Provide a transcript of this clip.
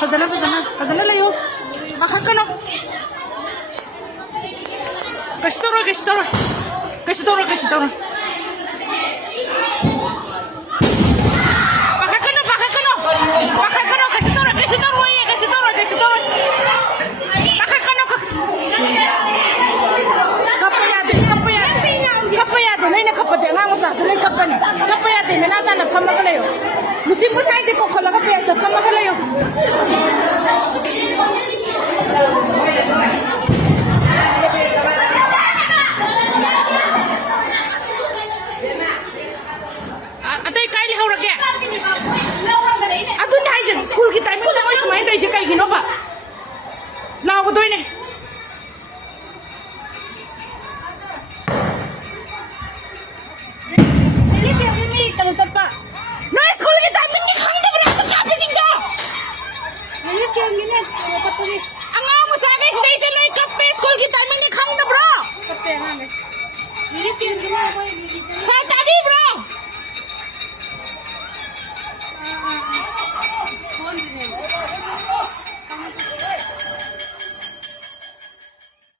Fazana layo. Makakano. Kasi toro. Kapayade, na nakapade nga mo sa sulay kapani. Kapayade, na nata na pamagalayo. Musim mo sa hindi ko kala kapayasa pamagalayo. Atay kaili hawrak ya. Atun na hajan school kita mo na mo sumayin tayo kay ginoba. Lawa ko doy ne. Kalau siapa? Nah, sekolah kita ini kang dah berapa kapan sih kau? Lihat yang lihat, apa tulis? Angau musabe sudah isi naik kape sekolah kita ini kang dah bro. Kape yang mana? Lihat yang gimana? Saya tadi bro.